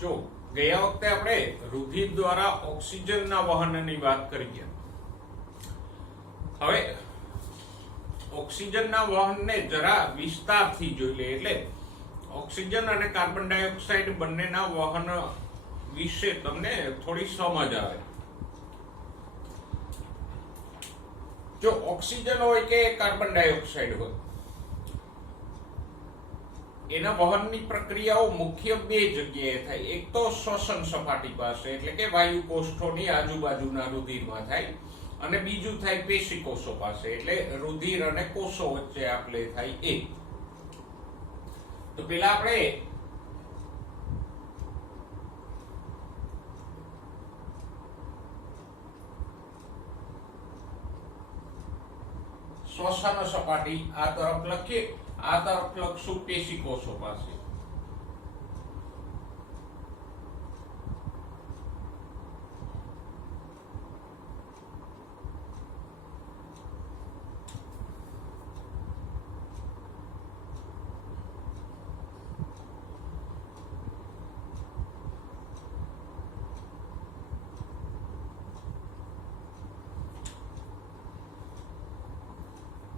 જો ગયા વખતે આપણે રુધિર દ્વારા ઓક્સિજનના વહનની વાત કરી. હવે ઓક્સિજનના વહનને જરા વિસ્તારથી જોઈ લે. એટલે ઓક્સિજન અને કાર્બન ડાયોક્સાઇડ બંનેના વહન વિશે તમને થોડી સમજ આવે. જો ઓક્સિજન હોય કે કાર્બન ડાયોક્સાઇડ હોય, એના વહનની પ્રક્રિયાઓ મુખ્ય બે જગ્યાએ થાય. એક તો શ્વસન સપાટી પાસે, એટલે કે વાયુ કોષ્ઠોની આજુબાજુના રુધિરમાં થાય, અને બીજું થાય પેશી કોષો પાસે, એટલે રુધિર અને કોષો વચ્ચે આપલે થાય એ. તો પેલા આપણે શ્વસન સપાટી આ તરફ લખીએ, આ તરફ લખશું પેશી કોષો પાસે.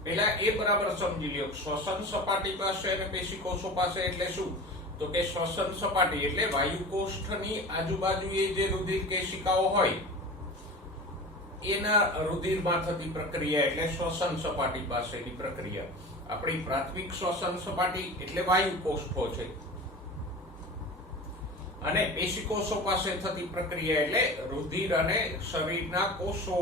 પેલા એ બરાબર સમજી લ્યો. શ્વસન સપાટી પાસે અને પેશી કોષો પાસે એટલે શું? તો કે શ્વસન સપાટી એટલે વાયુ કોષ્ઠની આજુબાજુએ જે રુધિર કેશિકાઓ હોય એના રુધિરમાં થતી પ્રક્રિયા એટલે શ્વસન સપાટી પાસેની પ્રક્રિયા. આપણી પ્રાથમિક શ્વસન સપાટી એટલે વાયુ કોષ્ઠો છે, અને પેશી કોષો પાસે થતી પ્રક્રિયા એટલે રુધિર અને શરીરના કોષો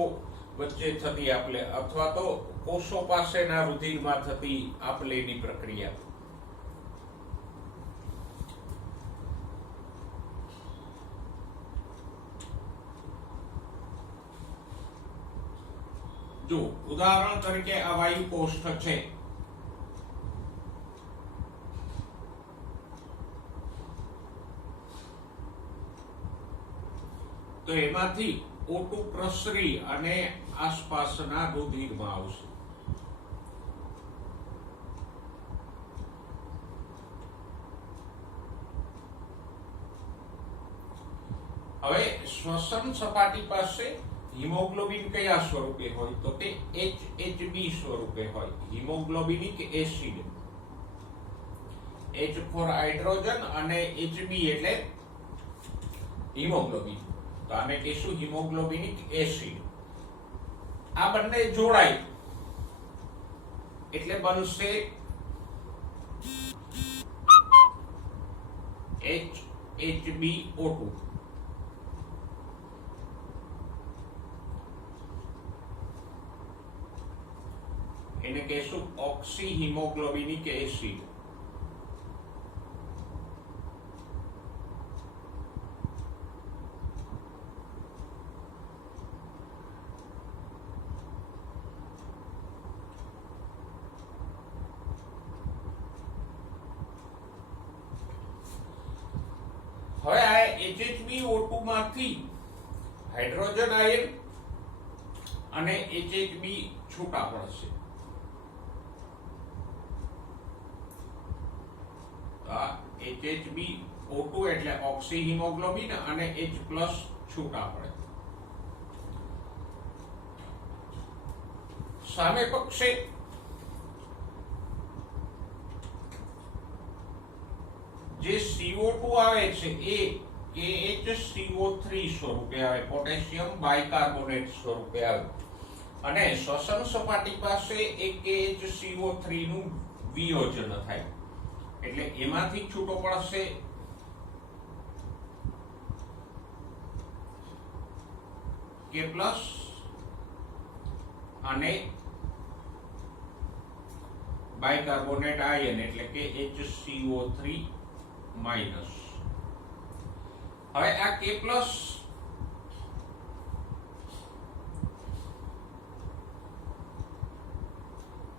વચ્ચે થતી આપલે, અથવા તો કોષો પાસેના રુધિરમાં થતી આપલેની પ્રક્રિયા. જો ઉદાહરણ તરીકે આ વાયુ કોષ્ઠ છે. તો એમાંથી O2 પ્રસરી અને આસપાસના રુધિરમાં આવશે. હવે શ્વસન સપાટી પાસે હિમોગ્લોબિન કયા સ્વરૂપે હોય? તો કે HHB સ્વરૂપે હોય. Haemoglobinic acid. H for hydrogen અને HB એટલે હિમોગ્લોબિન. તો આને કહીશું હિમોગ્લોબિનિક એસિડ. આ બંને જોડાય એટલે બનશે HHbO2. એને કહીશું ઓક્સી હિમોગ્લોબિનિક એસિડ. હવે આ HHbO2 માંથી હાઇડ્રોજન આયન અને HHb છૂટા પડશે. HHbO2 એટલે ઓક્સી હિમોગ્લોબિન અને H+ છૂટા પડે. સામે પક્ષે જે CO2 આવે છે એ KHCO3 સ્વરૂપે આવે, પોટેશિયમ બાયકાર્બોનેટ સ્વરૂપે આવે, અને શ્વસન સપાટી પાસે એક KHCO3 નું વિયોજન થાય, એટલે એમાંથી છૂટો પડશે K+ અને બાયકાર્બોનેટ આયન એટલે કે HCO3-. હવે આ K+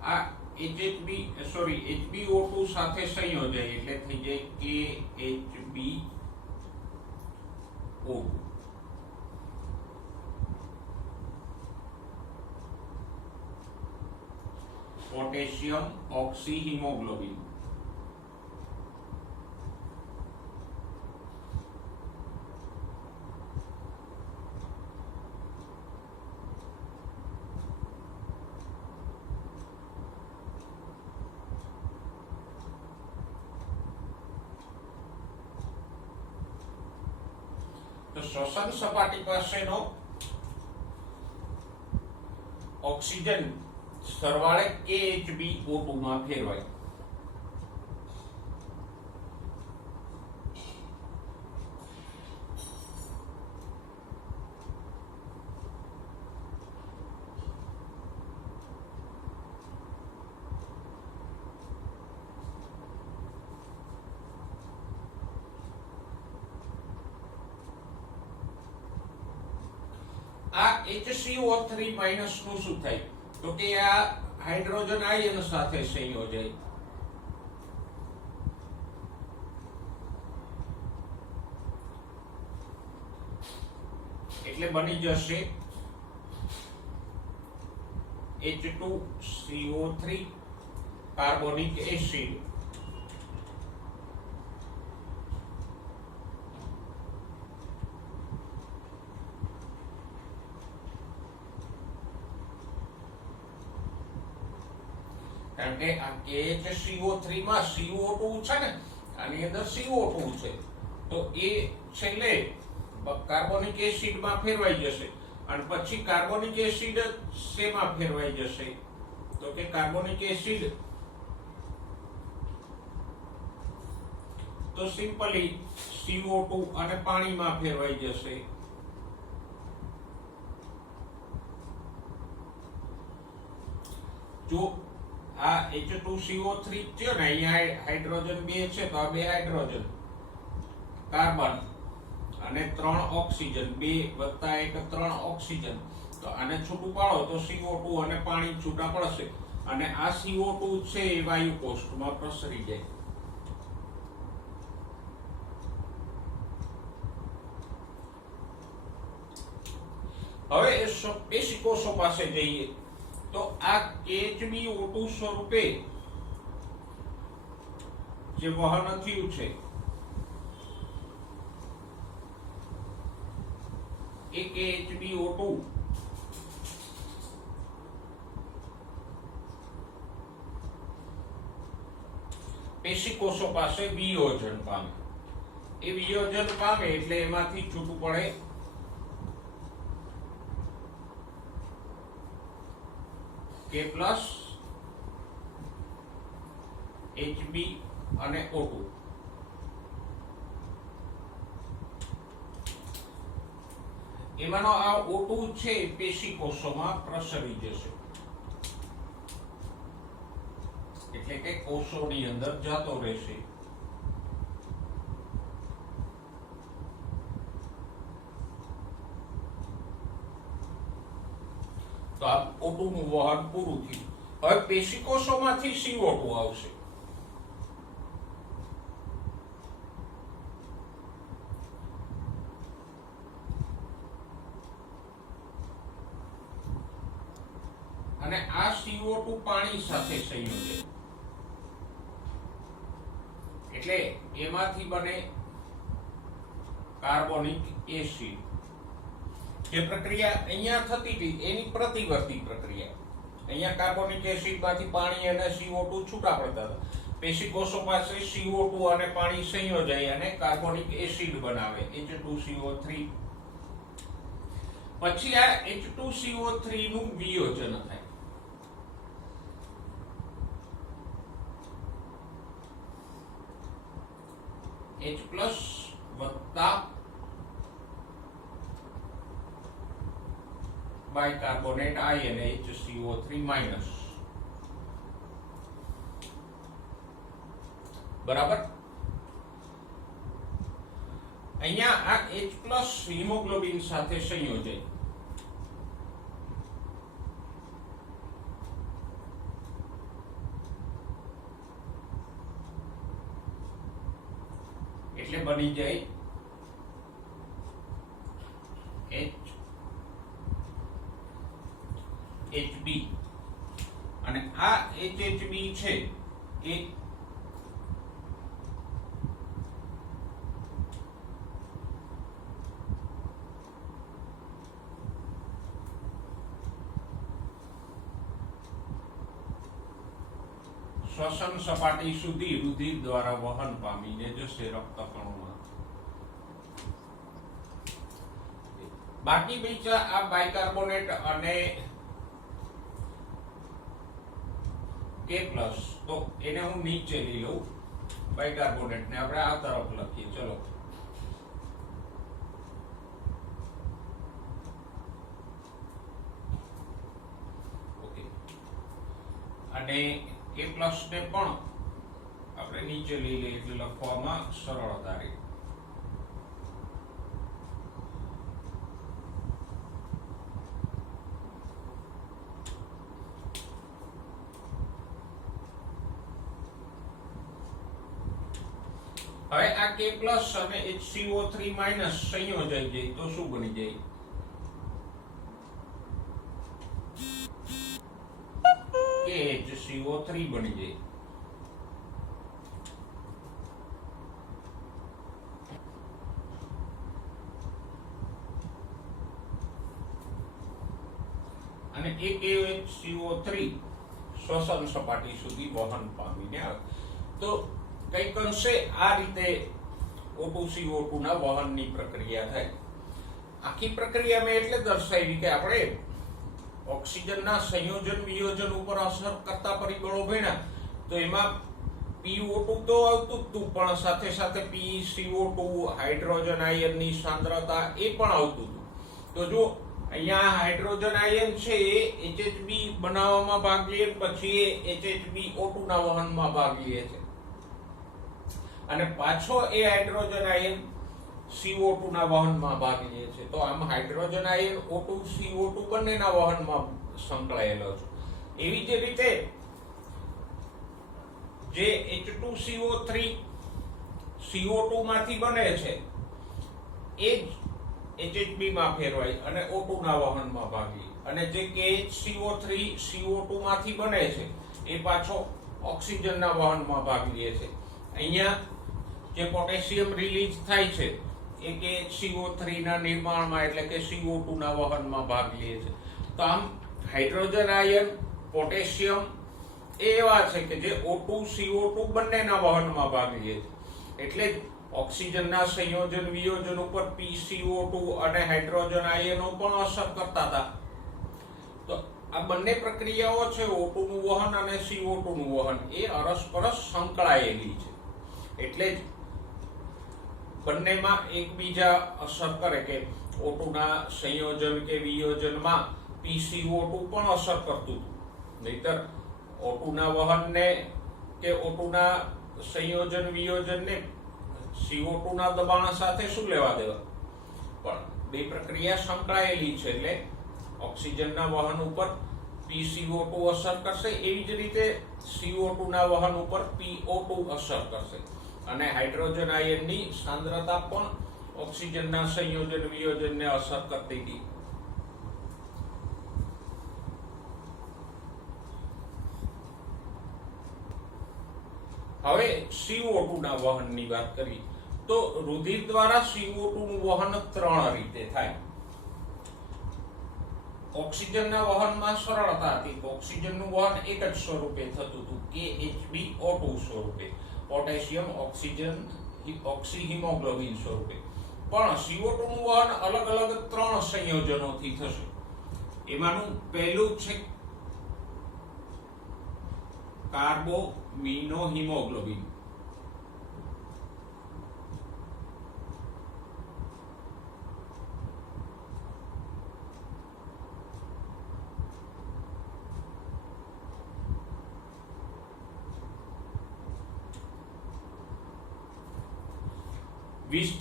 આ HbO2 સાથે સંયોજાય એટલે થઈ જાય KHbO2. Potassium ઓક્સી haemoglobin. તો શ્વસન સપાટી પાસેનો ઓક્સિજન સરવાળે KHbO2 માં ફેરવાય. આ HCO3 માઈનસ નું શું થાય? તો કે આ હાઇડ્રોજન આયન સાથે સંયોજાય. એટલે બની જશે H2CO3 કાર્બોનિક એસિડ. કારણ કે આ KHCO3 માં CO2 છે ને, આની અંદર CO2 છે, તો એ છેલ્લે કાર્બોનિક એસિડ માં ફેરવાઈ જશે અને પછી કાર્બોનિક એસિડ શેમાં ફેરવાઈ જશે? તો કે કાર્બોનિક એસિડ તો સિમ્પલી CO2 અને પાણીમાં ફેરવાઈ જશે. જો આ H2CO3 છે ને, અહીંયા હાઇડ્રોજન 2 છે, તો આ 2 હાઇડ્રોજન, કાર્બન અને 3 ઓક્સિજન, 2 વત્તા 1 3 ઓક્સિજન. તો આને છૂટું પાડો તો CO2 અને પાણી છૂટા પડશે અને આ CO2 છે એ વાયુ કોષ્ઠમાં પ્રસરી જાય. હવે પેશી કોષો પાસે જઈએ તો આ HbO2 સ્વરૂપે જે વહન થયું છે એ HbO2 પેશી કોષો પાસે વિયોજન પામે. એ વિયોજન પામે એટલે એમાંથી છૂટું પડે K પ્લસ Hb અને O2. એમાંનો આ O2 છે પેશી કોષોમાં પ્રસરી જશે, એટલે કે કોષોની અંદર જતો રહેશે. તો આ O2 નું વહન પૂરું થયું. હવે પેશી કોષોમાંથી CO2 આવશે. અને આ CO2 પાણી સાથે સંયોજે એટલે એમાંથી બને કાર્બોનિક એસિડ. જે પ્રક્રિયા અહીંયા થતી હતી એની પ્રતિવર્તી પ્રક્રિયા. અહીંયા કાર્બોનિક એસિડ માંથી પાણી અને CO2 છૂટા પડતા હતા. પેશી કોષો પાસે CO2 અને પાણી સંયોજાય અને કાર્બોનિક એસિડ બનાવે H2CO3. પછી આ H2CO3 નું વિયોજન થાય. H પ્લસ વત્તા બાયકાર્બોનેટ આયન HCO3 માઈનસ. બરાબર. અહીંયા આ H પ્લસ હિમોગ્લોબિન સાથે સંયોજે એટલે બની જાય Hb અને આ HHB છે એ શ્વસન સપાટી સુધી રુધિર દ્વારા વહન પામીને જશે રક્તકણોમાં. બાકી બીજા આ બાયકાર્બોનેટ અને K+ તો એને હું નીચે લઈ લઉં. બાયકાર્બોનેટ ને આપણે આ તરફ લખીએ. ચલો ઓકે, અને K+ ને પણ આપણે નીચે લઈ લઈએ એટલે લખવામાં સરળતા રહે. હવે આ K+ અને HCO3- સંયોજાઈ જાય તો શું બની જાય? KHCO3 બની જાય. અને એક KHCO3 શ્વસન સપાટી સુધી વહન પામીને આવે. તો કંઈક અંશે આ રીતે O2CO2 ના વહનની પ્રક્રિયા થાય. આખી પ્રક્રિયા મેં એટલે દર્શાવી કે આપણે ઓક્સિજનના સંયોજન વિયોજન ઉપર અસર કરતા પરિબળો ભણ્યા તો એમાં PO2 તો આવતું જ હતું, પણ સાથે સાથે PCO2 હાઇડ્રોજન આયનની સાંદ્રતા એ પણ આવતું હતું. તો જો અહીંયા હાઇડ્રોજન આયન છે એ HHB બનાવવામાં ભાગ લે, પછી એ HHbO2 ના વહનમાં ભાગ લે છે, અને પાછો એ હાઇડ્રોજન આયન CO2 ના વહનમાં ભાગ લે છે. તો આમ હાઇડ્રોજન આયન O2 CO2 બંનેના વહનમાં સંકળાયેલો છે. એવી જ રીતે જે H2CO3 CO2 માંથી બને છે એ જ HHB માં ફેરવાય અને O2 ના વહનમાં ભાગ લે, અને જે KHCO3 CO2 માંથી બને છે એ પાછો ઓક્સિજનના વહનમાં ભાગ લે છે. અહીંયા જે પોટેશિયમ રિલીઝ થાય છે એ KHCO3 ના નિર્માણમાં એટલે કે CO2 ના વહનમાં ભાગ લે છે. તો આમ હાઇડ્રોજન આયન, પોટેશિયમ એ એવા છે કે જે O2 CO2 બંનેના વહનમાં ભાગ લે છે. એટલે જ ઓક્સિજનના સંયોજન વિયોજન ઉપર PCO2 અને હાઇડ્રોજન આયનો પણ અસર કરતા હતા. તો આ બંને પ્રક્રિયાઓ છે O2 નું વહન અને CO2 નું વહન એ અરસપરસ સંકળાયેલી છે. એટલે જ બંનેમાં એકબીજા અસર કરે કે O2 ના સંયોજન કે વિયોજનમાં PCO2 પણ અસર કરતું હતું. નહીતર O2 ના વહનને કે O2 ના સંયોજન વિયોજનને CO2 ના દબાણ સાથે શું લેવા દેવા? પણ બે પ્રક્રિયા સંકળાયેલી છે એટલે ઓક્સિજનના વહન ઉપર PCO2 અસર કરશે, એવી જ રીતે CO2 ના વહન ઉપર PO2 અસર કરશે, અને હાઇડ્રોજન આયનની સાંદ્રતા પણ ઓક્સિજનના સંયોજન વિયોજનને અસર કરતી હતી. હવે CO2 ના વહનની વાત કરી તો રુધિર દ્વારા CO2 નું વહન 3 રીતે થાય. ઓક્સિજનના વહનમાં સરળતા હતી તો ઓક્સિજનનું વહન એક જ સ્વરૂપે થતું હતું, KHbO2 સ્વરૂપે, પોટેશિયમ ઓક્સિજન ઓક્સિહિમોગ્લોબિન સ્વરૂપે. પણ CO2 નું વહન અલગ અલગ 3 સંયોજનોથી થશે. એમાંનું પહેલું છે કાર્બોમિનોહિમોગ્લોબિન.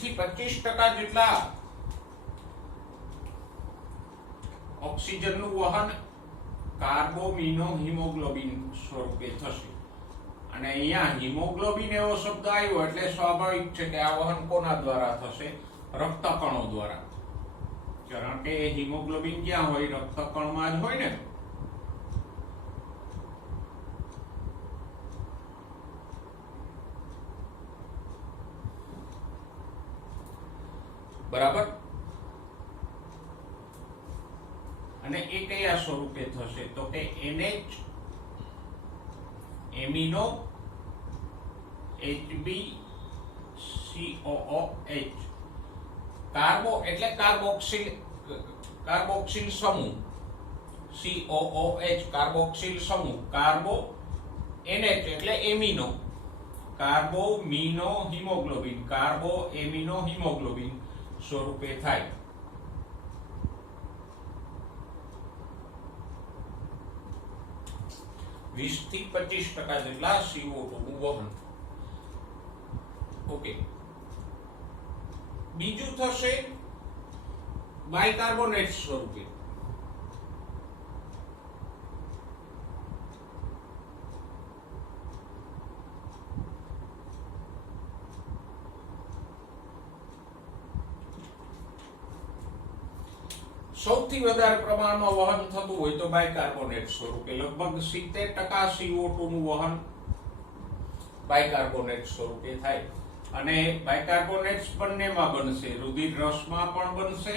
થી 25% જેટલા ઓક્સિજનનું વહન કાર્બોમિનોહિમોગ્લોબિન સ્વરૂપે થશે. અને અહીંયા હિમોગ્લોબિન એવો શબ્દ આવ્યો એટલે સ્વાભાવિક છે કે આ વહન કોના દ્વારા થશે? રક્તકણો દ્વારા. કારણ કે હિમોગ્લોબિન ક્યાં હોય? રક્તકણમાં જ હોય ને. બરાબર, અને એ કયા સ્વરૂપે થશે તો કે NH amino HB COOH. Carbo એટલે કાર્બોક્સિલ સમૂહ, COOH કાર્બોક્સિલ સમૂહ, કાર્બો NH એટલે એમિનો, કાર્બો મીનો હિમોગ્લોબિન, કાર્બો એમિનો હિમોગ્લોબિન સ્વરૂપે થાય. વીસ થી 25% જેટલા CO2 નું વહન. ઓકે, બીજું થશે બાયકાર્બોનેટ સ્વરૂપે. સૌથી વધારે પ્રમાણમાં વહન થતું હોય તો બાયકાર્બોનેટ સ્વરૂપે, લગભગ 70% CO2 નું વહન બાયકાર્બોનેટ સ્વરૂપે થાય. અને બાયકાર્બોનેટ્સ બંનેમાં બનશે, રુધિર રસમાં પણ બનશે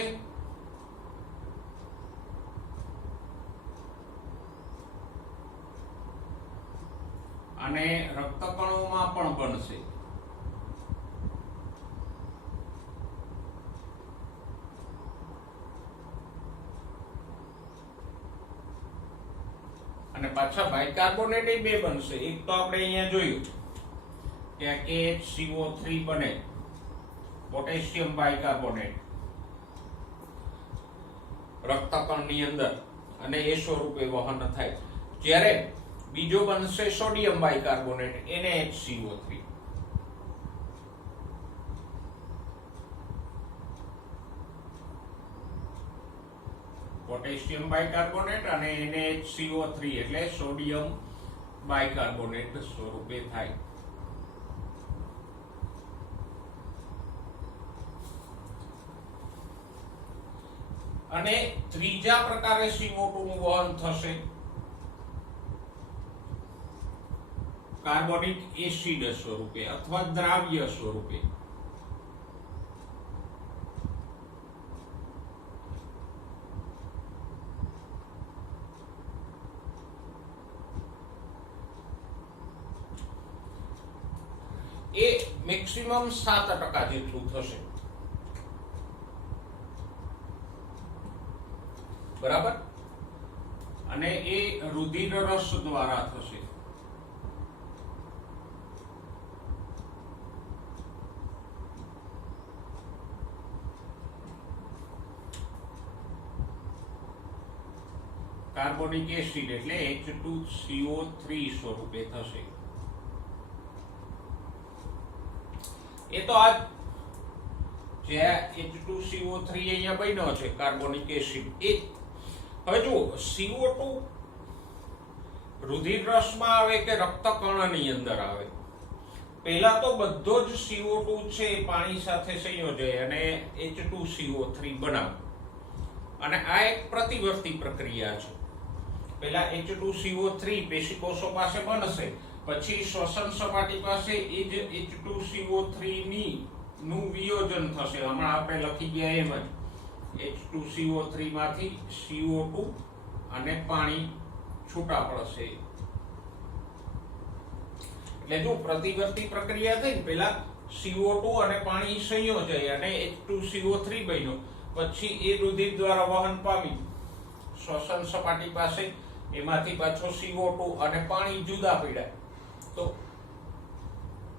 અને રક્તકણોમાં પણ બનશે. અને પાછા બાયકાર્બોનેટ બે બનશે. એક તો આપણે અહીંયા જોયું કે KHCO3 બને, પોટેશિયમ બાયકાર્બોનેટ રક્તકણની અંદર, અને એ સ્વરૂપે વહન થાય. જ્યારે બીજો બનશે sodium bicarbonate NaHCO3. Potassium bicarbonate અને NaHCO3 એટલે સોડિયમ બાયકાર્બોનેટ સ્વરૂપે થાય. અને ત્રીજા પ્રકારે CO2 નું વહન થશે કાર્બોનિક એસિડ સ્વરૂપે અથવા દ્રાવ્ય સ્વરૂપે. એ મેક્સિમમ 7% જેટલું થશે. બરાબર, અને એ રુધિર રસ દ્વારા થશે. કાર્બોનિક એસિડ એટલે H2CO3 સ્વરૂપે થશે. એ તો આ જે H2CO3 અહીંયા બન્યો છે કાર્બોનિક એસિડ, એ હવે જુઓ CO2 રુધિર રસમાં આવે કે રક્તકણની અંદર આવે, પહેલા તો બધો જ CO2 છે પાણી સાથે સંયોજાય અને H2CO3 બનાવે. અને આ એક પ્રતિવર્તી પ્રક્રિયા છે. પહેલા H2CO3 પેશીકોષો પાસે બનશે, પછી શ્વસન સપાટી પાસે એ જ H2CO3 નું વિયોજન થશે. હમણાં આપણે લખી ગયા એમ જ H2CO3 માંથી CO2 અને પાણી છૂટા પડશે. એટલે જો પ્રતિવર્તી પ્રક્રિયા થઈ, પહેલા CO2 અને પાણી સંયોજાય અને H2CO3 બન્યો, પછી એ રુધિર દ્વારા વહન પામી શ્વસન સપાટી પાસે, એમાંથી પાછો CO2 અને પાણી જુદા પડ્યા. તો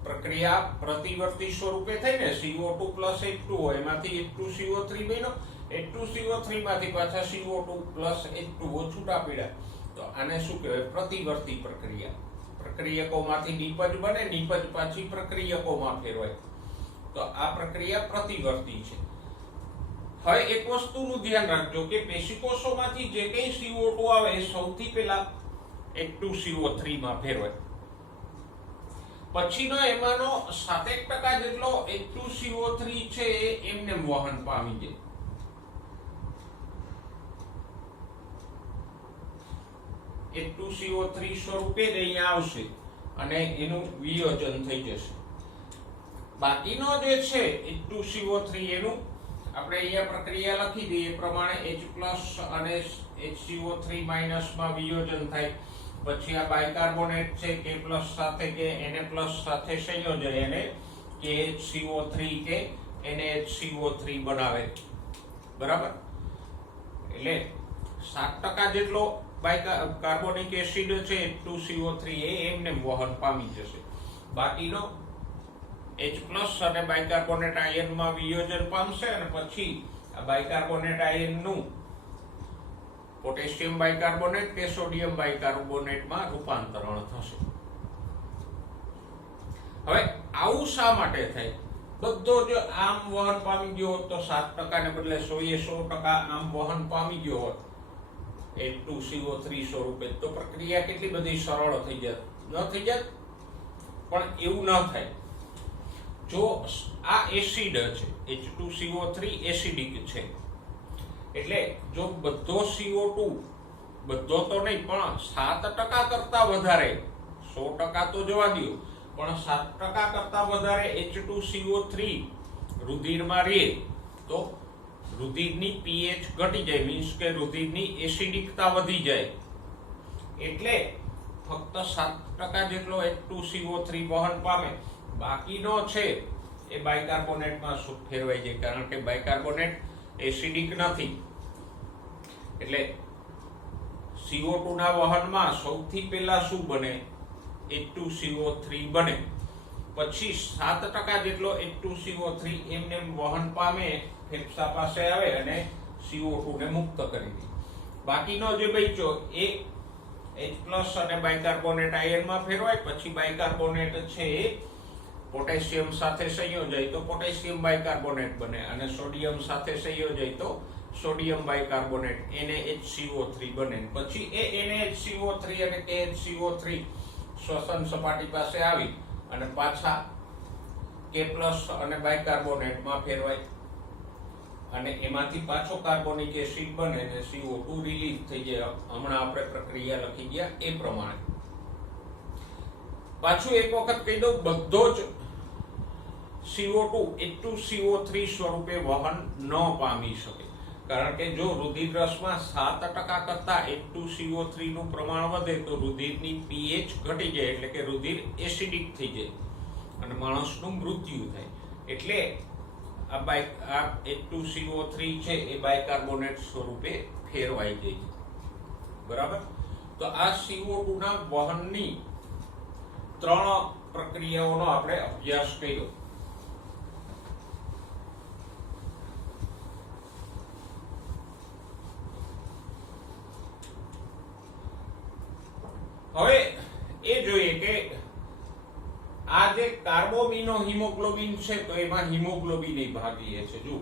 પ્રક્રિયા પ્રતિવર્તી સ્વરૂપે થઈને CO2 પ્લસ H2 એમાંથી H2CO3 બન્યો, H2CO3 માંથી પાછા CO2 પ્લસ H2O છૂટા પડ્યા. તો આને શું કહેવાય? પ્રતિવર્તી પ્રક્રિયા. પ્રક્રિયકોમાંથી નિપજ બને, નિપજ પાછી પ્રક્રિયકોમાં ફેરવાય. તો આ પ્રક્રિયા પ્રતિવર્તી છે. હવે એક વસ્તુનું ધ્યાન રાખજો કે પેશીકોષોમાંથી જે કંઈ CO2 આવે એ સૌથી પહેલા H2CO3 માં ફેરવાય, પછીનો એમાંનો 7% જેટલો H2CO3 છે એ એમને વહન પામી જાય. H2CO3 સ્વરૂપે જ અહીંયા આવશે અને એનું વિયોજન થઈ જશે. બાકીનો જે છે H2CO3 એનું આપણે અહીંયા પ્રક્રિયા લખી દઈએ એ પ્રમાણે H+ અને HCO3 માં વિયોજન થાય, પછી આ બાયકાર્બોનેટ છે K+ સાથે કે Na+ સાથે સંયોજાય અને KHCO3 કે NaHCO3 બનાવે, બરાબર. એટલે 7% જેટલો કાર્બોનિક એસિડ છે H2CO3 એ એમને વહન પામી જશે. બાકીનો H+ અને બાયકાર્બોનેટ આયનમાં વિયોજન પામશે અને પછી આ બાયકાર્બોનેટ આયનનું પોટેશિયમ બાયકાર્બોનેટ કે સોડિયમ બાયકાર્બોનેટમાં રૂપાંતરણ થશે. હવે આવું શા માટે થાય? બધો જ આમ વહન પામી ગયો હોત તો 7% ને બદલે 100% આમ વહન પામી ગયો હોત H2CO3 સ્વરૂપે, તો પ્રક્રિયા કેટલી બધી સરળ થઈ જાત, ન થઈ જાત? પણ એવું ન થાય. જો આ એસિડ છે H2CO3 એસિડિક છે, એટલે જો બધો CO2, બધો તો નહીં પણ 7% કરતા વધારે, 100% તો જવા દો, પણ 7% કરતા વધારે H2CO3 રુધિરમાં રહે તો રુધિરની pH ઘટી જાય, મીન્સ કે રુધિરની એસિડિકતા વધી જાય. એટલે ફક્ત 7% જેટલો H2CO3 વહન પામે, બાકીનો છે એ બાયકાર્બોનેટમાં ફેરવાઈ જાય, કારણ કે બાયકાર્બોનેટ એસિડિક નથી. એટલે CO2 ના વહનમાં સૌથી પહેલા શું બને? H2CO3 બને. પછી 7% જેટલો H2CO3 એમને વહન પામે, ફેફસા પાસે આવે અને CO2 ને મુક્ત કરી દે. બાકીનો જે બચ્યો એ H+ અને બાયકાર્બોનેટ આયનમાં ફેરવાય, પછી બાયકાર્બોનેટ છે પોટેશિયમ સાથે સંયોજાય તો પોટેશિયમ બાયકાર્બોનેટ બને, અને સોડિયમ સાથે સંયોજાય તો સોડિયમ બાયકાર્બોનેટ NaHCO3 બને. પછી એ NaHCO3 અને KHCO3 શ્વસન સપાટી પાસે આવી અને પાછા K+ અને બાયકાર્બોનેટમાં ફેરવાય અને એમાંથી પાછો કાર્બોનિક એસિડ બને અને CO2 રિલીઝ થઈ જાય. હમણાં આપણે પ્રક્રિયા લખી ગયા એ પ્રમાણે. પાછું એક વખત કહી દઉં, બધો જ CO2 H2CO3 સ્વરૂપે વહન ન પામી શકે, કારણ કે જો રુધિર રસમાં 7% કરતા H2CO3 નું પ્રમાણ વધે તો રુધિરની pH ઘટી જાય, એટલે કે રુધિર એસિડિક થઈ જાય અને માણસનું મૃત્યુ થાય. એટલે આ H2CO3 છે એ બાયકાર્બોનેટ સ્વરૂપે ફેરવાઈ જાય છે, બરાબર. તો આ CO2 ના વહનની 3 પ્રક્રિયાઓનો આપણે અભ્યાસ કર્યો. હવે એ જોઈએ કે આ જે કાર્બોમિનો હિમોગ્લોબિન છે તો એમાં હિમોગ્લોબિન એ ભાગીએ છે. જો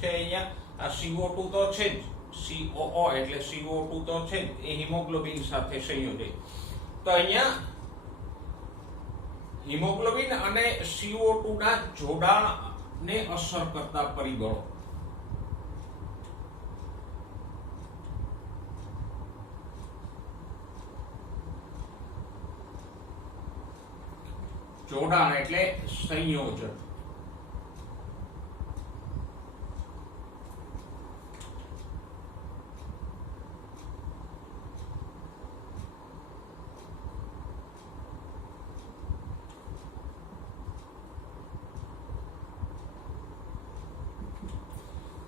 છે અહીંયા આ CO2 તો છે જ, COO એટલે CO2 તો છે જ, એ હિમોગ્લોબિન સાથે સંયોજે. તો અહીંયા હિમોગ્લોબિન અને CO2 ના જોડાણને અસર કરતા પરિબળો. જોડાણ એટલે સંયોજન.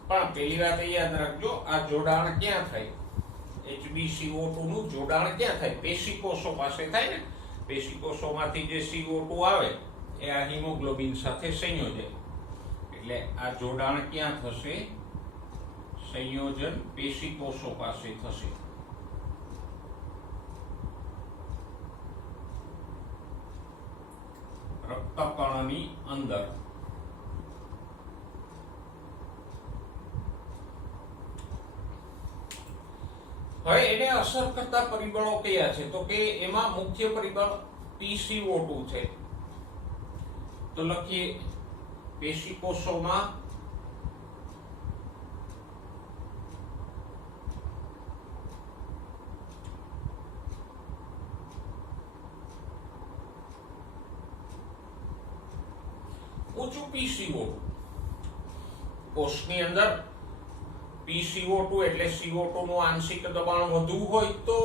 પણ પહેલી વાત એ યાદ રાખજો, આ જોડાણ ક્યાં થાય? HbCO2 નું જોડાણ ક્યાં થાય? પેશી કોષો પાસે થાય ને. પેશી કોષોમાંથી જે CO2 આવે એ આ હિમોગ્લોબિન સાથે સંયોજે, એટલે આ જોડાણ ક્યાં થશે? સંયોજન પેશી કોષો પાસે થશે. રક્તકણની અંદર. હવે એને અસર કરતા પરિબળો કયા છે? તો કે એમાં મુખ્ય પરિબળ PCO2 છે. તો લખીએ પેશી કોષોમાં ઊંચું PCO2 કોષની અંદર PCO2 એટલે CO2 નું આંશિક દબાણ વધુ હોય તો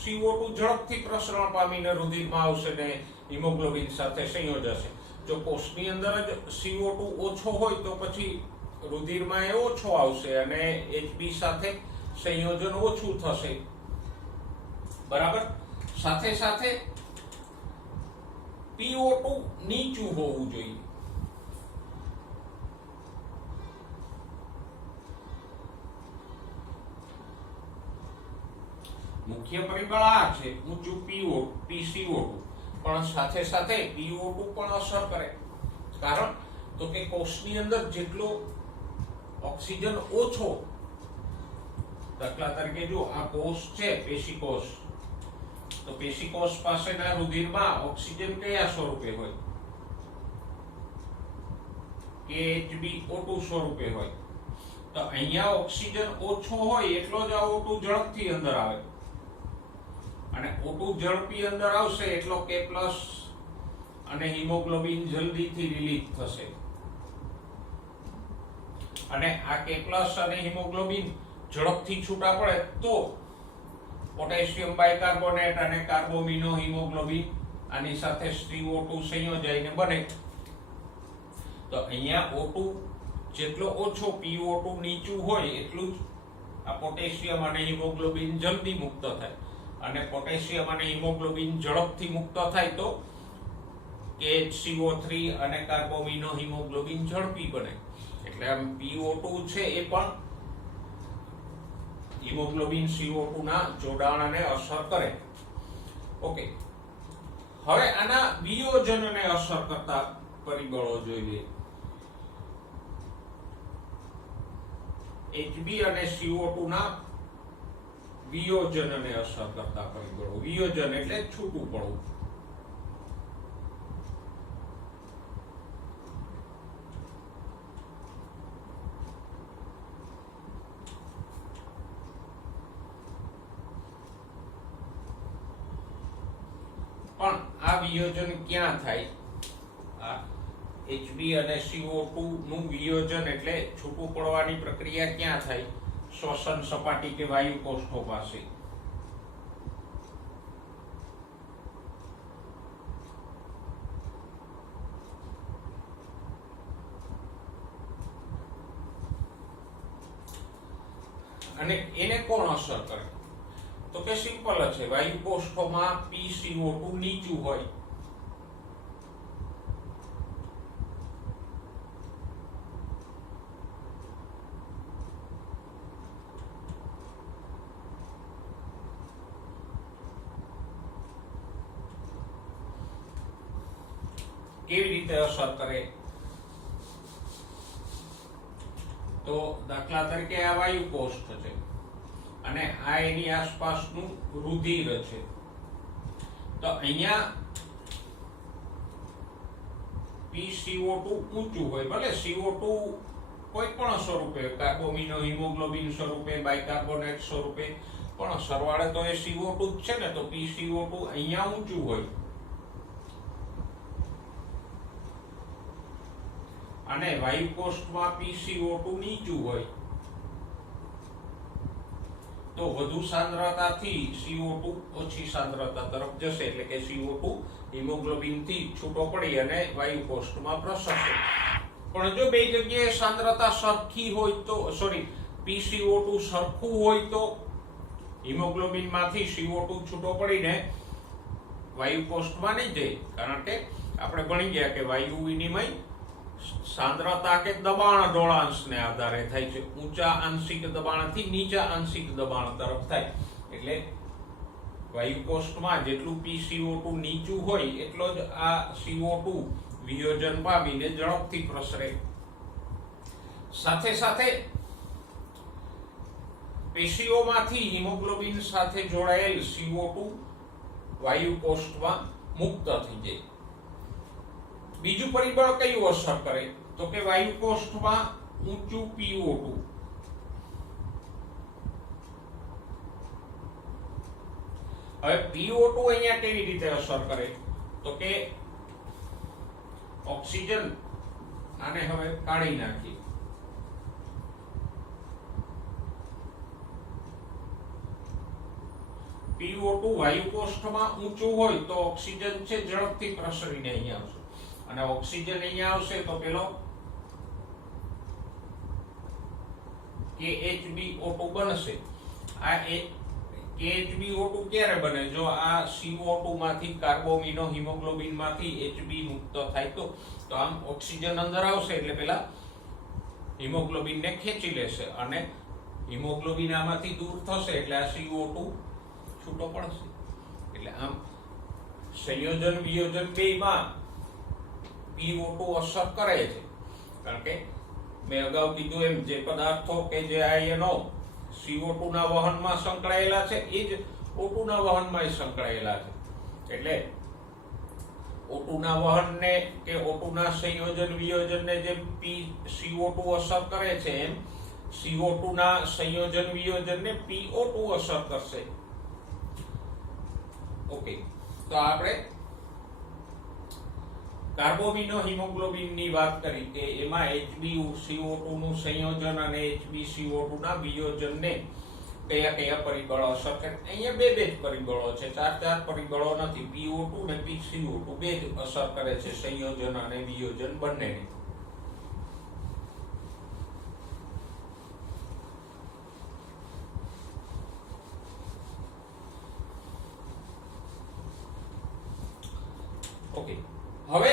CO2 ઝડપથી પ્રસરણ પામીને રુધિરમાં આવશે ને હિમોગ્લોબિન સાથે સંયોજાશે. જો કોષની અંદર જ CO2 ઓછો હોય તો પછી રુધિરમાં એ ઓછો આવશે અને Hb સાથે સંયોજન ઓછું થશે. બરાબર. સાથે સાથે PO2 નીચું હોવું જોઈએ. મુખ્ય પરિબળ આ છે ઊંચું PCO2, પણ સાથે સાથે PO2 પણ અસર કરે. કારણ તો કે કોષની અંદર જેટલો ઓક્સિજન ઓછો, દાખલા તરીકે જો આ કોષ છે પેશીકોષ, તો પેશીકોષ પાસેના રુધિરમાં ઓક્સિજન કયા સ્વરૂપે હોય? HbO2 સ્વરૂપે હોય. તો અહીંયા ઓક્સિજન ઓછો હોય એટલો જ આ O2 ઝડપથી અંદર આવે અને O2 ઝડપી અંદર આવશે એટલો K+ અને હિમોગ્લોબિન જલ્દીથી રિલીઝ થશે. અને આ K+ અને હિમોગ્લોબિન ઝડપથી છૂટા પડે તો પોટેશિયમ બાયકાર્બોનેટ અને કાર્બોમિનો હિમોગ્લોબિન આની સાથે CO2 સંયોજાઈને બને. તો અહીંયા O2 જેટલો ઓછો, PO2 નીચું હોય એટલું જ આ પોટેશિયમ અને હિમોગ્લોબિન જલ્દી મુક્ત થાય. અને પોટેશિયમ અને હિમોગ્લોબિન ઝડપથી મુક્ત થાય તો KHCO3 અને કાર્બોમિનો હિમોગ્લોબિન ઝડપી બને. એટલે આમ PO2 છે એ પણ હિમોગ્લોબિન CO2 ના જોડાણને અસર કરે. ઓકે, હવે આના વિયોજનને અસર કરતા પરિબળો જોઈએ. Hb અને CO2 ના વિયોજનને અસર કરતા પરિબળો. વિયોજન એટલે છૂટું પડવું. પણ આ વિયોજન ક્યાં થાય? આ Hb અને CO2 નું વિયોજન એટલે છૂટું પડવાની પ્રક્રિયા ક્યાં થાય? શ્વસન સપાટી કે વાયુ કોષ્ઠો પાસે. અને એને કોણ અસર કરે? તો કે સિમ્પલ છે, વાયુ કોષ્ઠોમાં PCO2 નીચું હોય કેવી રીતે અસર કરે? તો દાખલા તરીકે આ વાયુ કોષ્ઠ છે અને આ એની આસપાસનું રુધિર છે. તો અહીંયા PCO2 ઊંચું હોય, ભલે CO2 કોઈ પણ સ્વરૂપે, કાર્બોમિનો હિમોગ્લોબિન સ્વરૂપે, બાયકાર્બોનેટ સ્વરૂપે, પણ સરવાળે તો એ CO2 જ છે ને. તો PCO2 અહીંયા ઊંચું હોય અને વાયુ કોષ્ઠમાં PCO2 નીચું હોય તો વધુ સાંદ્રતાથી CO2 ઓછી સાંદ્રતા તરફ જશે. એટલે કે CO2 હિમોગ્લોબિન થી છૂટો પડી અને વાયુ કોષ્ઠમાં પ્રસરશે. પણ જો બે જગ્યાએ સાંદ્રતા સરખી હોય તો, PCO2 સરખું હોય તો હિમોગ્લોબિન માંથી CO2 છૂટો પડીને વાયુ કોષ્ઠમાં નહીં જાય. કારણ કે આપણે ભણી ગયા કે વાયુ વિનિમય સાંદ્રતા કે દબાણ ઢોળાંશને આધારે થાય છે. ઊંચા આંશિક દબાણથી નીચા આંશિક દબાણ તરફ થાય. એટલે વાયુ કોષ્ઠમાં જેટલું PCO2 નીચું હોય એટલો જ આ CO2 વિયોજન પામીને ઝડપથી પ્રસરે. સાથે સાથે પેશીઓમાંથી હિમોગ્લોબિન સાથે જોડાયેલ CO2 વાયુ કોષ્ઠમાં મુક્ત થઈ જાય. બીજું પરિબળ કયું અસર કરે? તો કે વાયુ કોષ્ઠમાં ઊંચું PO2. હવે PO2 અહીંયા કેવી રીતે અસર કરે? તો કે ઓક્સિજન આને હવે કાઢી નાખી PO2 વાયુ કોષ્ઠમાં ઊંચું હોય તો ઓક્સિજન છે ઝડપથી પ્રસરીને અહીંયા આવશે, અને ઓક્સિજન અહીંયા આવશે તો પેલો KHbO2 બનશે. આ KHbO2 ક્યારે બને? જો આ CO2 માંથી કાર્બોમિનો હિમોગ્લોબિન માંથી Hb મુક્ત થાય તો આમ ઓક્સિજન અંદર આવશે એટલે પેલા હિમોગ્લોબિન ને ખેંચી લેશે, અને હિમોગ્લોબિન આમાંથી દૂર થશે એટલે આ CO2 છૂટો પડશે. એટલે આમ સંયોજન વિયોજન બેયમાં PO2 અસર કરે છે, કારણ કે મેં અગાઉ કીધું એમ જે પદાર્થો કે જે આયનો CO2 ના વહનમાં સંકળાયેલા છે એ જ O2 ના વહનમાં સંકળાયેલા છે. એટલે O2 ના વહનને કે O2 ના સંયોજન વિયોજનને જેમ CO2 અસર કરે છે એમ CO2 ના સંયોજન વિયોજનને PO2 અસર કરશે. ઓકે, તો આપણે કાર્બોમિનો હિમોગ્લોબિન ની વાત કરી કે એમાં HbCO2 નું સંયોજન અને HbCO2 ના વિયોજનને કયા કયા પરિબળો અસર કરે. અહીંયા બે જ પરિબળો છે, ચાર પરિબળો નથી. PO2 ને PCO2 બે જ અસર કરે છે, સંયોજન અને વિયોજન બંનેને. ઓકે, હવે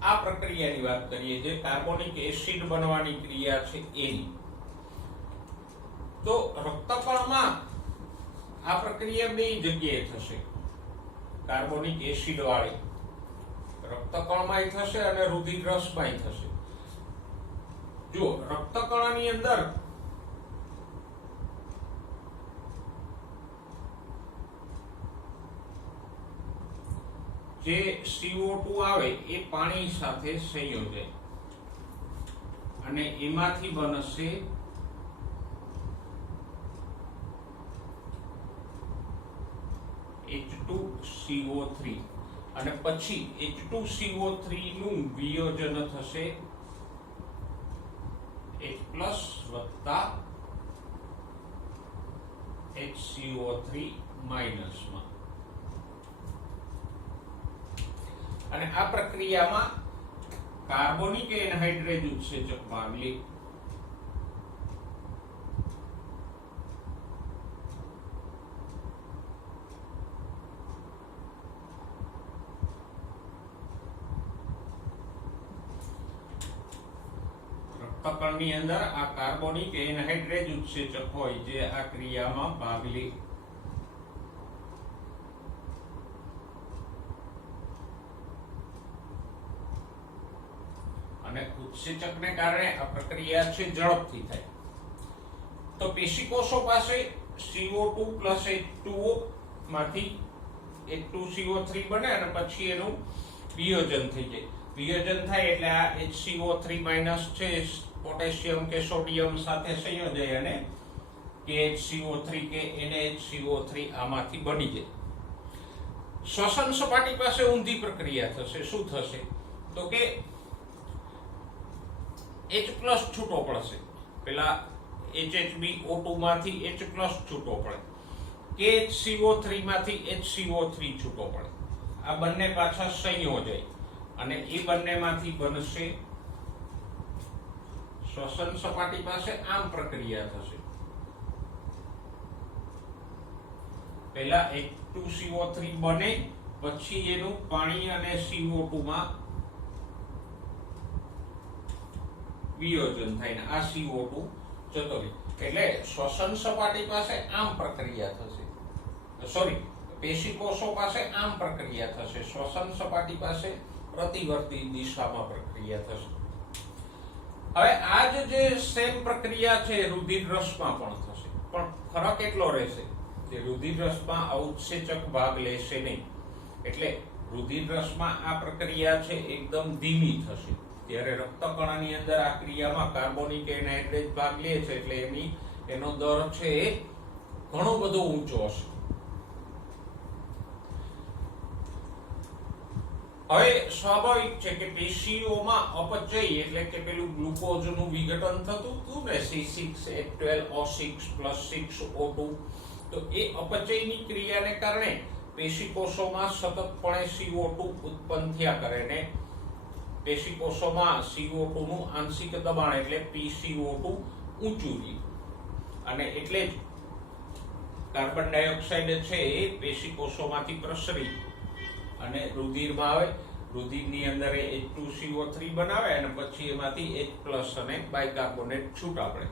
આ પ્રક્રિયાની વાત કરીએ જે કાર્બોનિક એસિડ બનવાની ક્રિયા છે એની. તો રક્તકણમાં આ પ્રક્રિયા બે જગ્યાએ થશે. કાર્બોનિક એસિડ વાળી રક્તકણમાં થશે અને રુધિરરસમાં થશે. જો રક્તકણની અંદર જે CO2 આવે એ પાણી સાથે સંયોજાય અને એમાંથી બનશે H2CO3, અને પછી H2CO3 નું વિયોજન થશે H+ વત્તા HCO3 માઈનસમાં. અને આ પ્રક્રિયામાં કાર્બોનિક એનહાઇડ્રેટ ઉત્સેચક ભાગ લે. રક્તકણની અંદર આ કાર્બોનિક એનહાઇડ્રેટ ઉત્સેચક હોય જે આ ક્રિયામાં ભાગ લે. અને ઉત્સેચકને કારણે આ પ્રક્રિયા છે ઝડપથી થાય. તો પેશીકોષો પાસે CO2 + H2O માંથી H2CO3 બને અને પછી એનું વિયોજન થઈ જાય. વિયોજન થાય એટલે આ HCO3- છે પોટેશિયમ કે સોડિયમ સાથે સંયોજાય અને KHCO3 કે NaHCO3 આમાંથી બની જાય. શ્વસન સપાટી પાસે ઊંધી પ્રક્રિયા થશે. શું થશે? તો કે H+ છૂટો પડશે. પેલા HHbO2 માંથી H+ છૂટો પડે, KHCO3 માંથી HCO3 છૂટો પડે. આ બંને પાછા સંયોજાય અને એ બંનેમાંથી બનશે શ્વસન સપાટી પાસે આમ પ્રક્રિયા થશે. પહેલા H2CO3 બને, પછી એનું પાણી અને CO2 માં વિયોજન થાય ને આ CO2 જતો રહે. એટલે શ્વસન સપાટી પાસે આમ પ્રક્રિયા થશે. સોરી, પેશીકોષો પાસે આમ પ્રક્રિયા થશે. શ્વસન સપાટી પાસે પ્રતિવર્તી દિશામાં પ્રક્રિયા થશે. હવે આ જે સેમ પ્રક્રિયા છે રુધિરરસમાં પણ થશે, પણ ફરક એટલો રહેશે કે રુધિરરસમાં આ ઉત્સેચક ભાગ લેશે નહીં. એટલે રુધિરરસમાં આ પ્રક્રિયા છે એકદમ ધીમી થશે. ત્યારે રક્તકણની અંદર આ ક્રિયામાં કાર્બોનિક એનહાઇડ્રેટ ભાગ લે છે એટલે એનો દર છે ઘણો બધો ઊંચો હશે. હવે સ્વાભાવિક છે કે પેશીઓમાં અપચય એટલે કે પેલું ગ્લુકોઝનું વિઘટન થતું હતું ને C6H12O6 + 6O2 તો એ અપચયની ક્રિયાને કારણે પેશીકોષોમાં સતતપણે CO2 ઉત્પન્ન થયા કરે ને પેશીકોષોમાં CO2 નું આંશિક દબાણ એટલે PCO2 ઊંચું રહે અને એટલે જ કાર્બન ડાયોક્સાઇડ છે એ પેશીકોષોમાંથી પ્રસરી અને રુધિરમાં આવે, રુધિરની અંદર H2CO3 બનાવે અને પછી એમાંથી H+ અને બાયકાર્બોનેટ છૂટા પડે.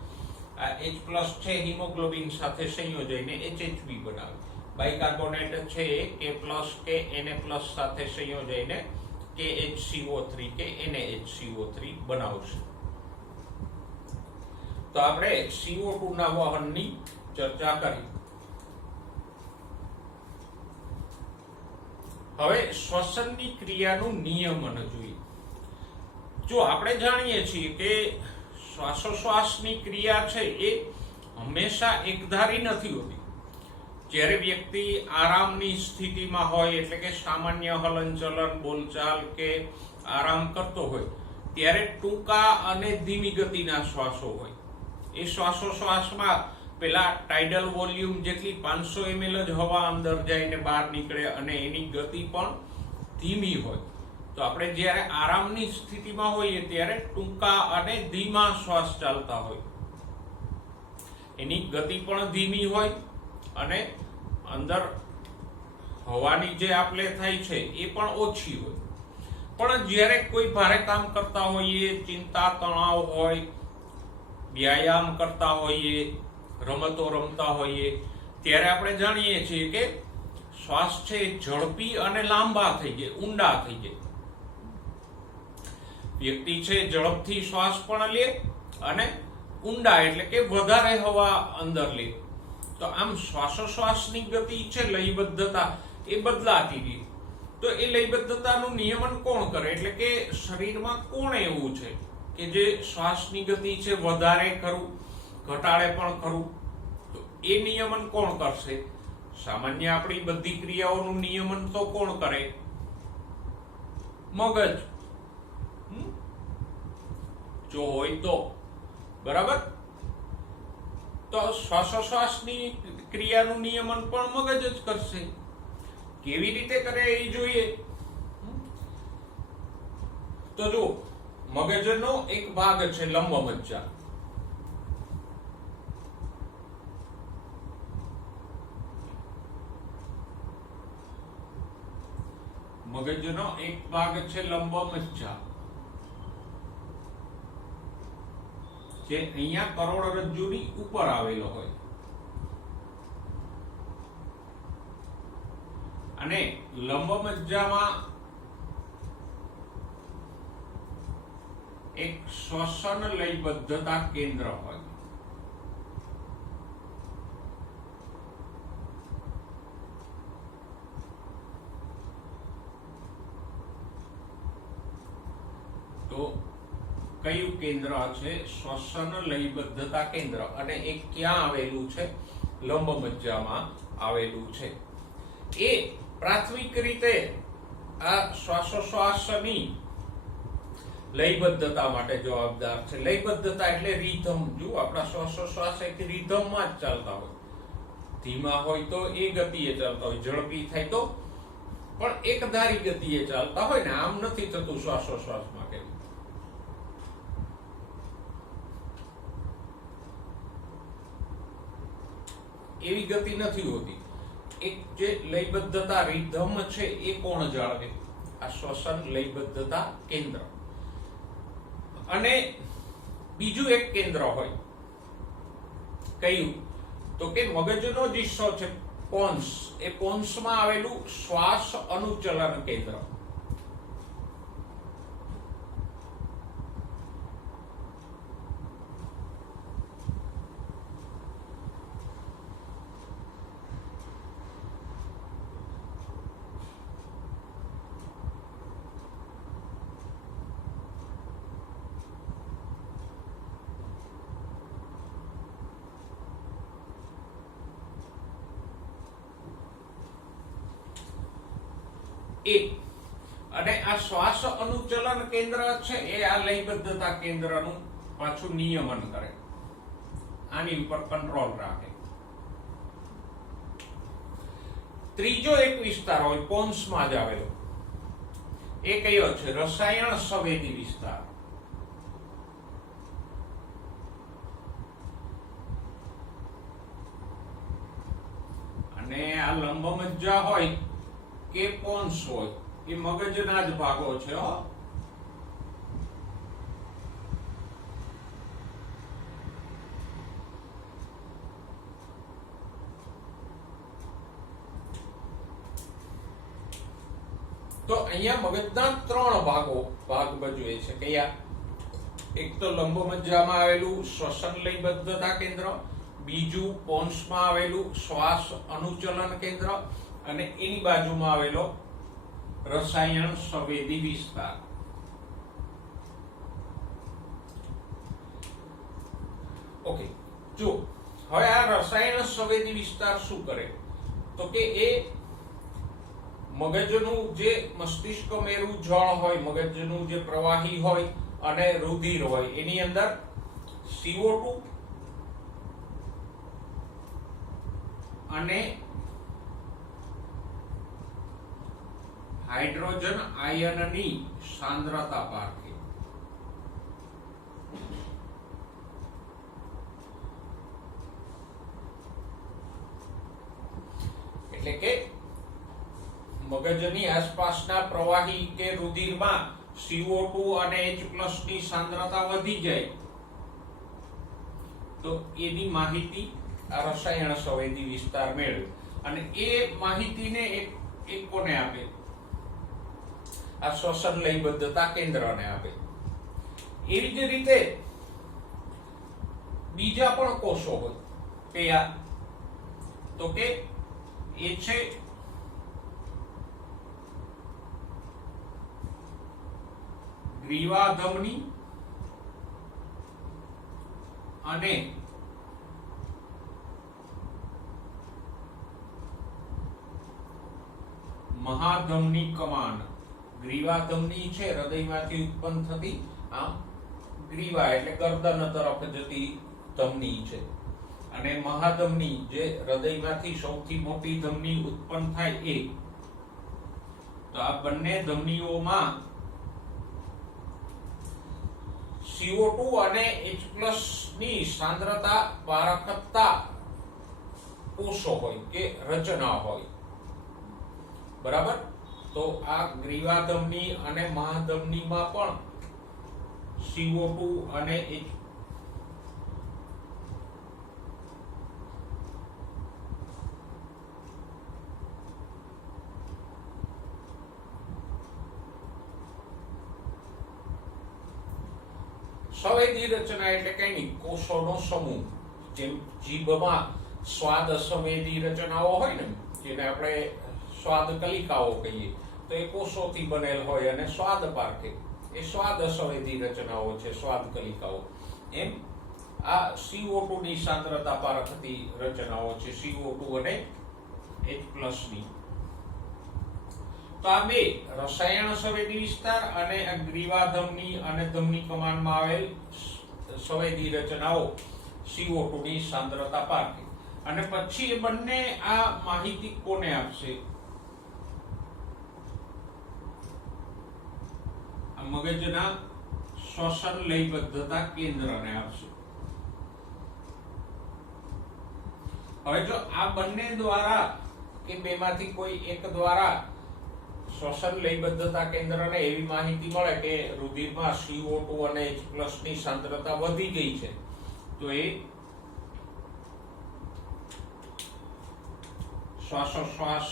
આ H+ છે હિમોગ્લોબિન સાથે સંયોજાઈને HHB બનાવે. બાયકાર્બોનેટ છે K+ કે Na+ સાથે સંયોજાઈને KHCO3 કે NaHCO3 બનાવશે. તો આપણે CO2 ના વહનની ચર્ચા કરી. હવે શ્વસનની ક્રિયાનું નિયમન જોઈએ. જો આપણે જાણીએ છીએ કે શ્વાસોશ્વાસની ક્રિયા છે એ હંમેશા એકધારી નથી હોતી. જ્યારે વ્યક્તિ આરામની સ્થિતિમાં હોય એટલે કે સામાન્ય હલનચલન, બોલચાલ કે આરામ કરતો હોય ત્યારે ટૂંકા અને ધીમી ગતિના શ્વાસો હોય. એ શ્વાસોશ્વાસમાં પેલા ટાઇડલ વોલ્યુમ જેટલી 500 ml જ હવા અંદર જઈને બહાર નીકળે અને એની ગતિ પણ ધીમી હોય. તો આપણે જ્યારે આરામની સ્થિતિમાં હોઈએ ત્યારે ટૂંકા અને ધીમા શ્વાસ ચાલતા હોય, એની ગતિ પણ ધીમી હોય અને અંદર હવાની જે આપલે થાય છે એ પણ ઓછી હોય. પણ જ્યારે કોઈ ભારે કામ કરતા હોઈએ, ચિંતા તણાવ હોય, વ્યાયામ કરતા હોઈએ, રમતો રમતા હોઈએ ત્યારે આપણે જાણીએ છીએ કે શ્વાસ છે ઝડપી અને લાંબા થઈ જાય, ઊંડા થઈ જાય. વ્યક્તિ છે ઝડપથી શ્વાસ પણ લે અને ઊંડા એટલે કે વધારે હવા અંદર લે. તો આમ શ્વાસોશ્વાસની ગતિ છે, લયબદ્ધતા એ બદલાતી રહી. તો એ લયબદ્ધતાનું નિયમન કોણ કરે? એટલે કે શરીરમાં કોણ એવું છે કે જે શ્વાસની ગતિ છે વધારે ખરું, ઘટાડે પણ ખરું? તો એ નિયમન કોણ કરશે? સામાન્ય આપણી બધી ક્રિયાઓનું નિયમન તો કોણ કરે? મગજ. જો હોય તો બરાબર. તો શ્વાસોશ્વાસની ક્રિયાનું નિયમન પણ મગજ જ કરશે. કેવી રીતે કરે એ જોઈએ. તો જો મગજનો એક ભાગ છે લંબમજ્જા. મગજનો એક ભાગ છે લંબમજ્જા, જે અહીંયા કરોડરજ્જુની ઉપર આવેલો હોય અને લંબમજ્જામાં એક શ્વસન લયબદ્ધતા કેન્દ્ર હોય. તો કયું કેન્દ્ર છે? શ્વસન લયબદ્ધતા કેન્દ્ર. અને એ ક્યાં આવેલું છે? લંબમજ્જામાં આવેલું છે. એ પ્રાથમિક રીતે આ શ્વાસોશ્વાસની લયબદ્ધતા માટે જવાબદાર છે. લયબદ્ધતા એટલે રીધમ. જો આપણા શ્વાસોશ્વાસ એક રીધમમાં જ ચાલતા હોય. ધીમા હોય તો એ ગતિએ ચાલતા હોય, ઝડપી થાય તો પણ એકધારી ગતિએ ચાલતા હોય ને. આમ નથી થતું શ્વાસોશ્વાસમાં કે એવી ગતિ નથી હોતી. એક જે લયબદ્ધતા રીધમ છે એ કોણ જાળવે? આ શ્વસન લયબદ્ધતા કેન્દ્ર. અને બીજું એક કેન્દ્ર હોય. કયું? તો કે મગજનો જે હિસ્સો છે પોન્સ, એ પોન્સમાં આવેલું શ્વાસ અનુચલન કેન્દ્ર. અને આ શ્વાસ અનુચલન કેન્દ્ર છે એ આ લયબદ્ધતા કેન્દ્રનું પાછું નિયમન કરે, આની ઉપર કંટ્રોલ રાખે. ત્રીજો એક વિસ્તાર હોય પોન્સમાં જ આવેલો, એ કયો છે? રસાયણ સંવેદી વિસ્તાર. અને આ લંબમજ્જા હોય કે પોન્સ હોય એ મગજના જ ભાગો છે હો. તો અહીંયા મગજના 3 ભાગ ભજવે છે. કયા? એક તો લંબમજ્જામાં આવેલું શ્વસન લયબદ્ધતા કેન્દ્ર, બીજું પોન્સમાં આવેલું શ્વાસ અનુચલન કેન્દ્ર, અને એની બાજુમાં આવેલો રસાયણ સંવેદી વિસ્તાર. ઓકે, જો હવે આ રસાયણ સંવેદી વિસ્તાર શું કરે? તો કે એ મગજનું જે મસ્તિષ્ક મેરુ જળ હોય, મગજનું જે પ્રવાહી હોય અને રુધિર હોય, એની અંદર CO2 અને હાઇડ્રોજન આયનની સાંદ્રતા પારખે. એટલે કે મગજની આસપાસના પ્રવાહી કે રુધિરમાં CO2 અને H+ ની સાંદ્રતા વધી જાય તો એની માહિતી આ રસાયણ સંવેદી વિસ્તાર મેળવે. અને એ માહિતીને એક કોને આપે? આ શ્વસન લયબદ્ધતા કેન્દ્રને આપે. એવી જ રીતે બીજા પણ કોષો હોય. કયા? તો કે એ છે ગ્રીવાધમની અને મહાધમની કમાન. ગ્રીવાધમની છે હૃદયમાંથી ઉત્પન્ન થતી, આમ ગ્રીવા એટલે ગરદન તરફ જતી ધમની છે, અને મહાધમની જે હૃદયમાંથી સૌથી મોટી ધમની ઉત્પન્ન થાય એ. તો આ બંને ધમનીઓમાં CO2 અને H+ ની સાંદ્રતા પારખતા કોષો હોય કે રચના હોય. બરાબર? તો આ ગ્રીવાધમની અને મહાધમનીમાં પણ CO2 અને સંવેદી રચના એટલે કઈ નહીં, કોષોનો સમૂહ. જેમ જીભમાં સ્વાદ સંવેદી રચનાઓ હોય ને, જેને આપણે સ્વાદ કલિકાઓ કહીએ, તો એ કોષોથી બનેલ હોય અને સ્વાદ પારખે, એ સ્વાદ સંવેદી રચનાઓ છે, સ્વાદ કલિકાઓ. એમ આ CO2 ની સાંદ્રતા પારખતી રચનાઓ છે, CO2 અને H+ ની. તો આ બે રસાયણ સંવેદી વિસ્તાર અને ગ્રીવાધમની અને ધમની કમાનમાં આવેલ સંવેદી રચનાઓ CO2 ની સાંદ્રતા પારખે. અને પછી એ બંને આ માહિતી કોને આપશે? આ મગજના શ્વસન લયબદ્ધતા કેન્દ્રને આપશે. હવે જો આ બંને દ્વારા કે બેમાંથી કોઈ એક દ્વારા શ્વસન લયબદ્ધતા કેન્દ્રને એવી માહિતી મળે કે રુધિરમાં CO2 અને H+ ની સાંદ્રતા વધી ગઈ છે, તો એ શ્વાસોશ્વાસ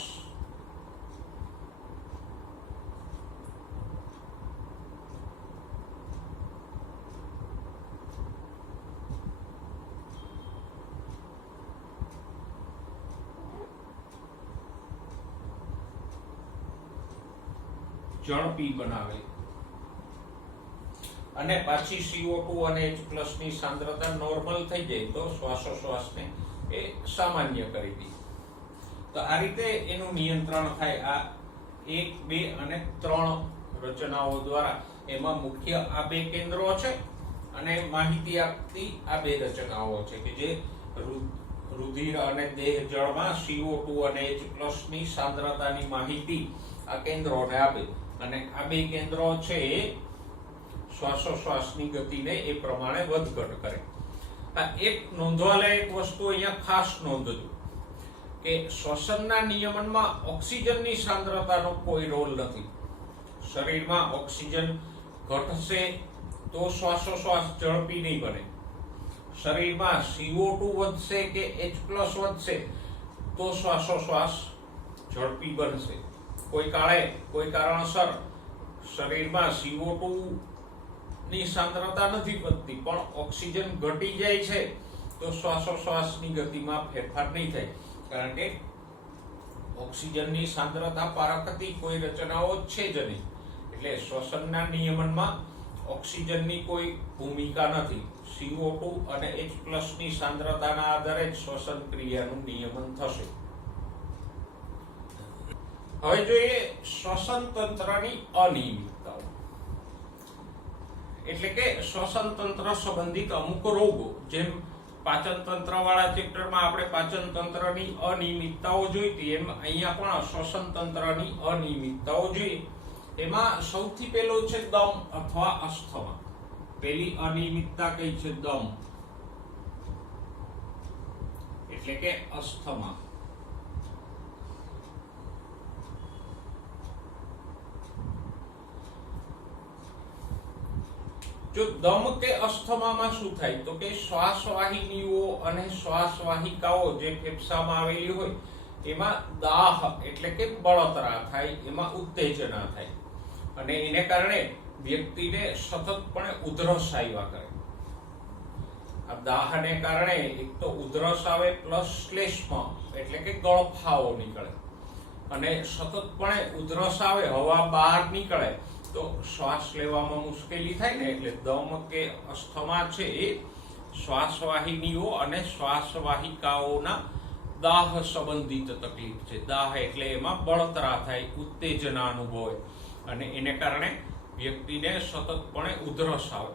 ઝડપી બનાવે. અને પાછી CO2 અને H+ ની સાંદ્રતા નોર્મલ થઈ જાય તો શ્વાસોશ્વાસને એ સામાન્ય કરી દે. તો આ રીતે એનું નિયંત્રણ થાય આ 1, 2 અને 3 રચનાઓ દ્વારા. એમાં મુખ્ય આ બે કેન્દ્રો છે અને માહિતી આપતી આ બે રચનાઓ છે કે જે રુધિર અને દેહ જળમાં CO2 અને H+ ની સાંદ્રતાની માહિતી આ કેન્દ્રોને આપે અને આ બે કેન્દ્રો છે એ શ્વાસોશ્વાસની ગતિને એ પ્રમાણે વધઘટ કરે. આ એક નોંધવાલાયક વસ્તુ અહીંયા ખાસ નોંધજો કે શ્વસનના નિયમનમાં ઓક્સિજનની સાંદ્રતાનો કોઈ રોલ નથી. શરીરમાં ઓક્સિજન ઘટશે તો શ્વાસોશ્વાસ ઝડપી નહીં બને. શરીરમાં CO2 વધશે કે H+ વધશે તો શ્વાસોશ્વાસ ઝડપી બનશે. કોઈ કારણસર શરીરમાં CO2 ની સાંદ્રતા નથી વધતી પણ ઓક્સિજન ઘટી જાય છે તો શ્વાસોશ્વાસની ગતિમાં ફેરફાર નહીં થાય, કારણ કે ઓક્સિજનની સાંદ્રતા પારખતી કોઈ રચનાઓ છે જ નહીં. એટલે શ્વસનના નિયમનમાં ઓક્સિજનની કોઈ ભૂમિકા નથી. CO2 અને H+ ની સાંદ્રતાના આધારે જ શ્વસન ક્રિયાનું નિયમન થશે. હવે જોઈએ શ્વસન તંત્રની અનિયમિતતાઓ. એટલે કે શ્વસન તંત્ર સંબંધિત અમુક રોગો, જેમ પાચન તંત્ર વાળા ચેપ્ટરમાં આપણે પાચન તંત્રની અનિયમિતતાઓ જોઈતી, એમ અહીંયા પણ શ્વસન તંત્રની અનિયમિતતાઓ જોઈએ. એમાં સૌથી પહેલો છે દમ અથવા અસ્થમા. પહેલી અનિયમિતતા કઈ છે? દમ એટલે કે અસ્થમા. જો દમ કે અસ્થમામાં શું થાય તો કે શ્વાસવાહિનીઓ અને શ્વાસવાહિકાઓ જે ફેફસામાં આવેલી હોય એમાં દાહ એટલે કે બળતરા થાય, એમાં ઉત્તેજના થાય અને એને કારણે વ્યક્તિને સતતપણે ઉધરસ આવ્યા કરે. આ દાહને કારણે એક તો ઉધરસ આવે પ્લસ શ્લેષ્મ એટલે કે ગળફાવો નીકળે અને સતતપણે ઉધરસ આવે, હવા બહાર નીકળે તો શ્વાસ લેવામાં મુશ્કેલી થાય ને. એટલે દમ કે અસ્થમા છે એ શ્વાસવાહિનીઓ અને શ્વાસવાહિકાઓના દાહ સંબંધિત તકલીફ છે. દાહ એટલે એમાં બળતરા થાય, ઉત્તેજના અનુભવાય અને એને કારણે વ્યક્તિને સતતપણે ઉધરસ આવે.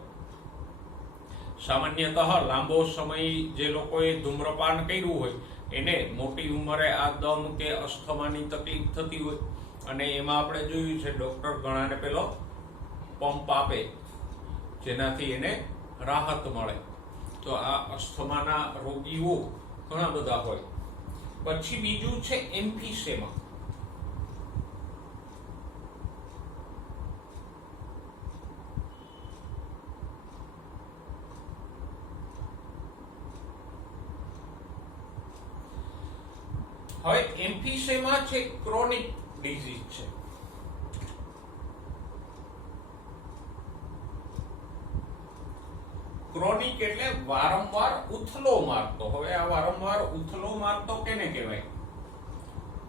સામાન્યતઃ લાંબો સમય જે લોકોએ ધૂમ્રપાન કર્યું હોય એને મોટી ઉંમરે આ દમ કે અસ્થમાની તકલીફ થતી હોય અને એમાં આપણે જોયું છે ડોક્ટર ઘણાને પેલો પંપ આપે જેનાથી એને રાહત મળે. તો આ અસ્થમાના રોગીઓ ઘણા બધા હોય. પછી બીજું છે એમ્ફીસેમા. હવે એમ્ફીસેમા છે ક્રોનિક ડિઝીઝ છે. ક્રોનિક એટલે વારંવાર ઉથલો મારતો. હવે આ વારંવાર ઉથલો મારતો કેને કહેવાય?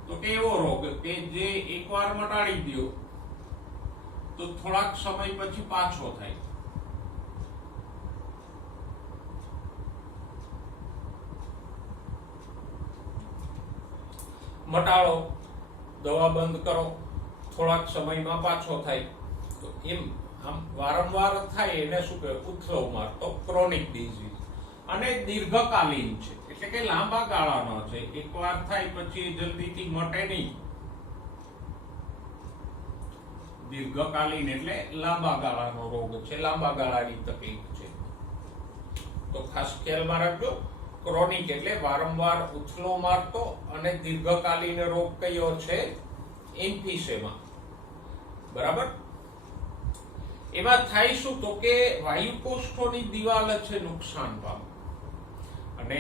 તો કે એવો રોગ કે જે એકવાર મટાડી દો તો થોડાક સમય પછી પાછો થાય. મટાડો, દવા બંધ કરો, થોડાક સમયમાં પાછો થાય. તો એમ આમ વારંવાર થાય એને શું કહેવાય? ઉથલો મારતો ક્રોનિક ડિઝીઝ. અને દીર્ઘકાલીન છે એટલે કે લાંબા ગાળાનો છે. એકવાર થાય પછી જલ્દીથી મટે નહીં. દીર્ઘકાલીન એટલે લાંબા ગાળાનો રોગ છે, લાંબા ગાળાની તકલીફ છે. તો ખાસ ખ્યાલમાં રાખજો, ક્રોનિક એટલે વારંવાર ઉથલો મારતો અને દીર્ઘકાલીન રોગ કયો છે? એમ્ફીસેમા. બરાબર. એમાં થાય શું તો કે વાયુકોષ્ઠોની દિવાલ છે નુકસાન પામે અને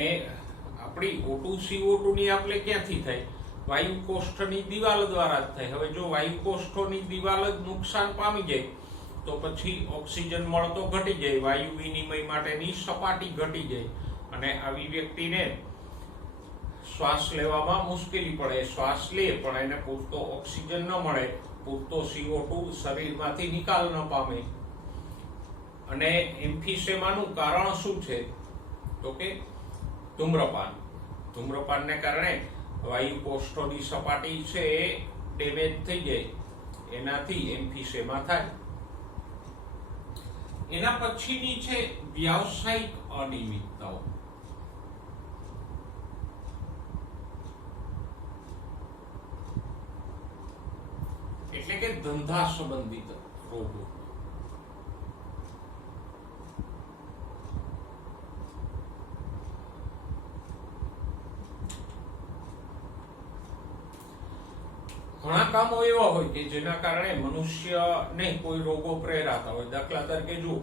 આપણી O2 CO2 ની આપણે ક્યાંથી થાય? વાયુકોષ્ઠની દિવાલ દ્વારા જ થાય. હવે જો વાયુકોષ્ઠોની દિવાલ જ નુકસાન પામી જાય તો પછી ઓક્સિજન મળતો ઘટી જાય, વાયુ વિનિમય માટેની સપાટી ઘટી જાય અને આવી વ્યક્તિને શ્વાસ લેવામાં મુશ્કેલી પડે. શ્વાસ લે પણ એને પૂરતો ઓક્સિજન ન મળે, પૂરતો CO2 શરીરમાંથી નિકાલ ન પામે. અને એમ્ફીસેમાનું કારણ શું છે તો કે ધૂમ્રપાન. ધૂમ્રપાનને કારણે વાયુકોષ્ઠોની સપાટી છે એ ડેમેજ થઈ જાય, એનાથી એમ્ફીસેમા થાય. એના પછીની છે વ્યાવસાયિક અનિયમિતતાઓ. એટલે કે ધંધા સંબંધિત રોગો. ઘણા કામો એવા હોય કે જેના કારણે મનુષ્યને કોઈ રોગો પ્રેરાતા હોય. દાખલા તરીકે જો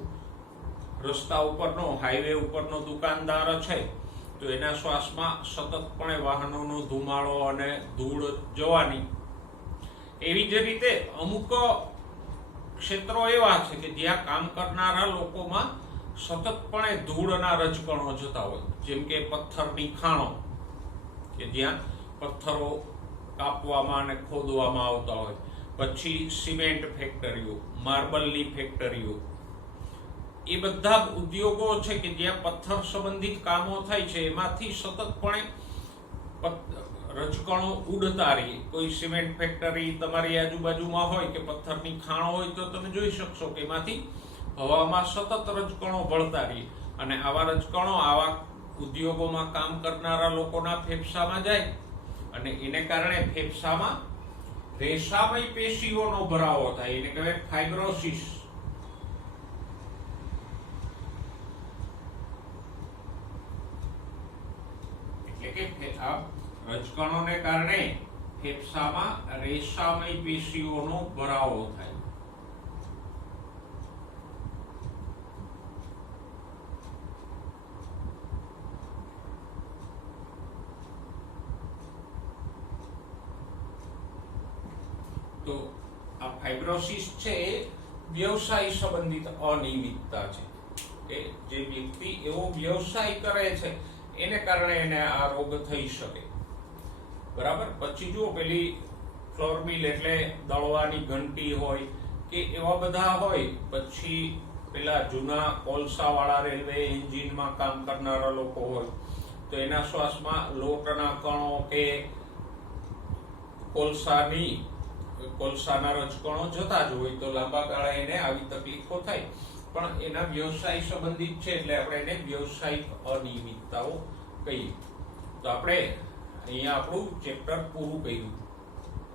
રસ્તા ઉપરનો, હાઈવે ઉપરનો દુકાનદાર છે તો એના શ્વાસમાં સતતપણે વાહનોનો ધુમાડો અને ધૂળ જવાની. એવી જ રીતે અમુક ક્ષેત્રો એવા છે કે જ્યાં કામ કરનારા લોકોમાં સતતપણે ધૂળના રજકણો જતા હોય, જેમ કે પથ્થરની ખાણો કે જ્યાં પથ્થરો કાપવામાં અને ખોદવામાં આવતા હોય, પછી સિમેન્ટ ફેક્ટરીઓ, માર્બલની ફેક્ટરીઓ, એ બધા ઉદ્યોગો છે કે જ્યાં પથ્થર સંબંધિત કામો થાય છે. એમાંથી સતતપણે રજકણો ઉડતા રહે. કોઈ સિમેન્ટ ફેક્ટરી તમારી આજુબાજુમાં હોય કે પથ્થરની ખાણો હોય તો તમે જોઈ શકશો કે એમાંથી હવામાં સતત રજકણો ભળતા રહે, અને આવા રજકણો આવા ઉદ્યોગોમાં કામ કરનારા લોકોના ફેફસામાં જાય અને એને કારણે ફેફસામાં રેસામય પેશીઓનો ભરાવો થાય. એને કહેવાય ફાઇબ્રોસિસ. એટલે કે આ રજકણોને કારણે ફેફસામાં રેસામય પેશીઓનો ભરાવો થાય. તો આ ફાઇબ્રોસિસ છે એ વ્યવસાય સંબંધિત અનિયમિતતા છે કે જે વ્યક્તિ એવો વ્યવસાય કરે છે એને કારણે એને આ રોગ થઈ શકે. બરાબર. પછી જુઓ પેલી ફ્લોર મિલ એટલે દળવાની ઘંટી હોય કે એવા બધા હોય. પછી પેલા જૂના કોલસા વાળા રેલવે એન્જિનમાં કામ કરનારા લોકો હોય તો એના શ્વાસમાં લોટના કણો કે કોલસાના રજકણો જતા જ હોય તો લાંબા ગાળે એને આવી તકલીફો થાય. પણ એના વ્યવસાય સંબંધિત છે એટલે આપણે એને વ્યવસાયિક અનિયમિતતાઓ કહીએ. તો આપણે અહીંયા આપણું ચેપ્ટર પૂરું કર્યું.